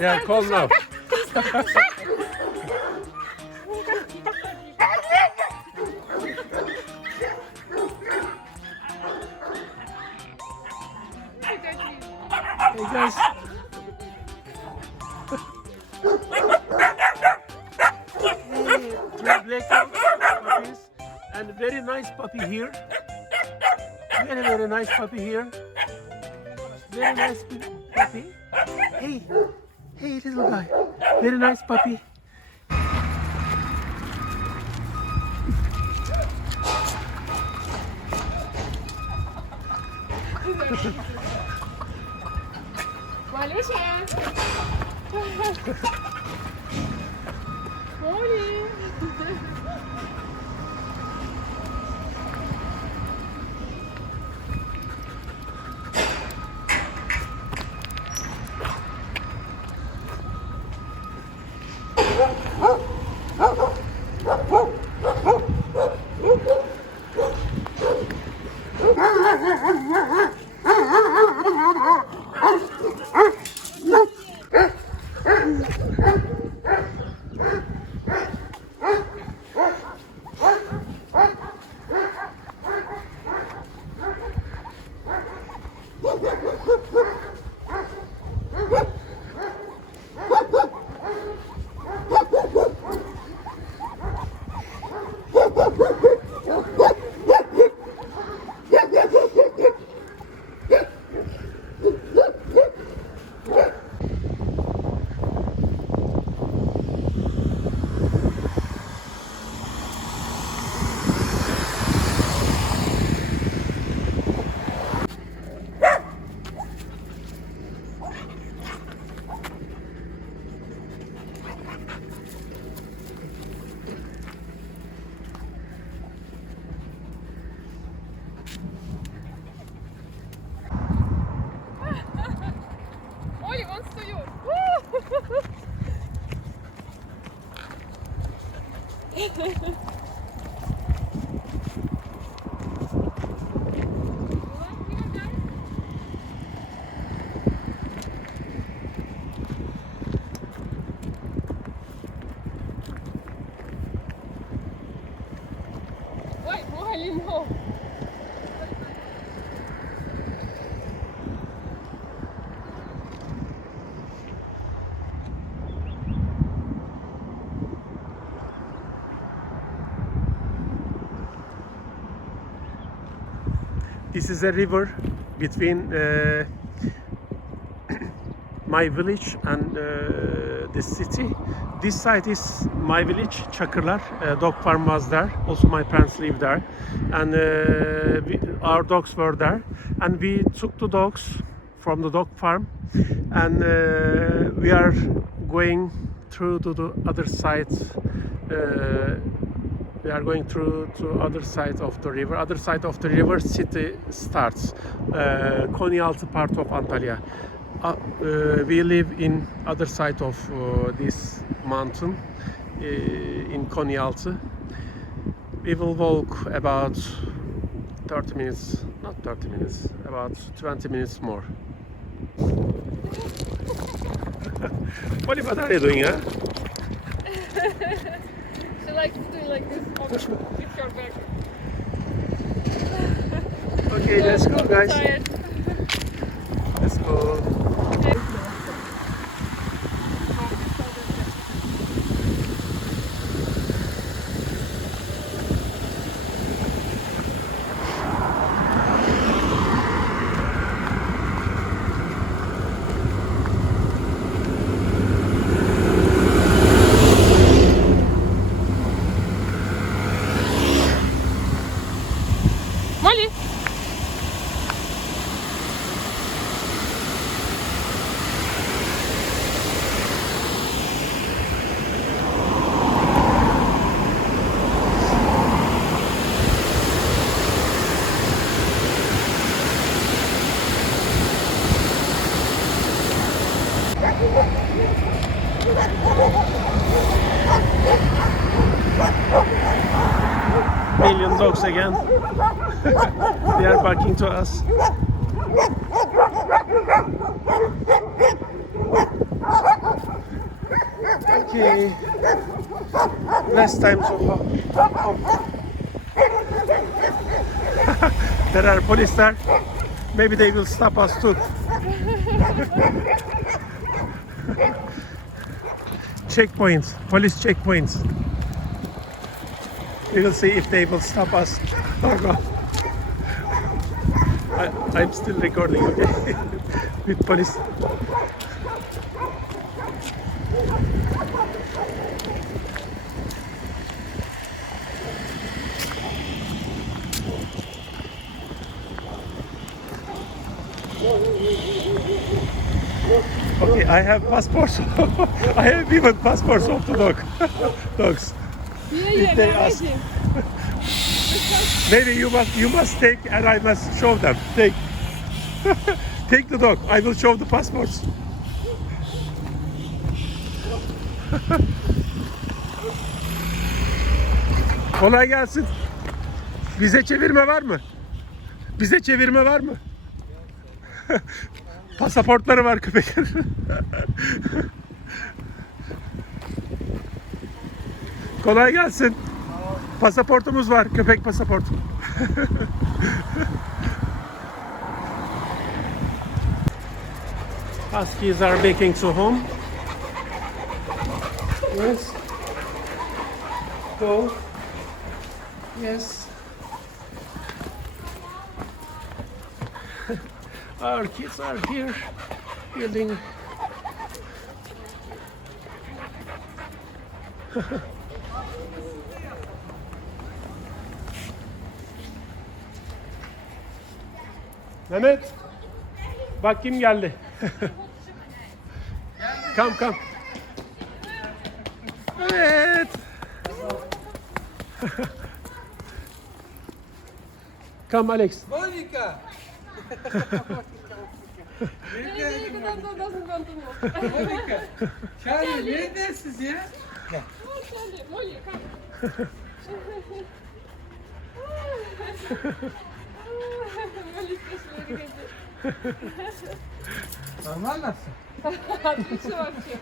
Yeah, cold now. Hey guys. Three black puppies and very nice puppy here. Very nice puppy here. Very nice puppy. Hey, hey little guy. Very nice puppy. Malusia! Morning! Oli wants to you. Ой, Малино. This is a river between my village and the city. This side is my village, Çakırlar. Dog farm was there. Also my parents live there. And our dogs were there. And we took the dogs from the dog farm. And we are going through to the other side. We are going through to other side of the river. Other side of the river city starts. Konyaaltı part of Antalya. We live in other side of this mountain in Konyaaltı. We will walk about 30 minutes, not 30 minutes, about 20 minutes more. Molly, what are you doing, huh? She likes doing like this with your back. Okay, let's go, guys. Tired. Let's go. some dogs again. They are barking to us. Okay. Last time to home. There are police there. Maybe they will stop us too. Checkpoints, police checkpoints. We will see if they will stop us or not. I'm still recording, okay? With police. Okay, I have passports. I have even passports of the dogs. Yeah, they they're ask. waiting. Maybe you must take and I must show them. Take take the dog. I will show the passports. Kolay gelsin. Bize çevirme var mı? Bize çevirme var mı? Pasaportları var köpeklerin. Kolay gelsin. Pasaportumuz var, köpek pasaportu. Huskies are making to home. Yes. Go. Yes. Our kids are here building. Mehmet, bak kim geldi. Come. Evet. Come Alex. Monica! Doesn't want to move. Monica! Charlie, neredesiniz ya? Charlie, Molly, come. Molly is very good. Normal nasıl? Отлично вообще.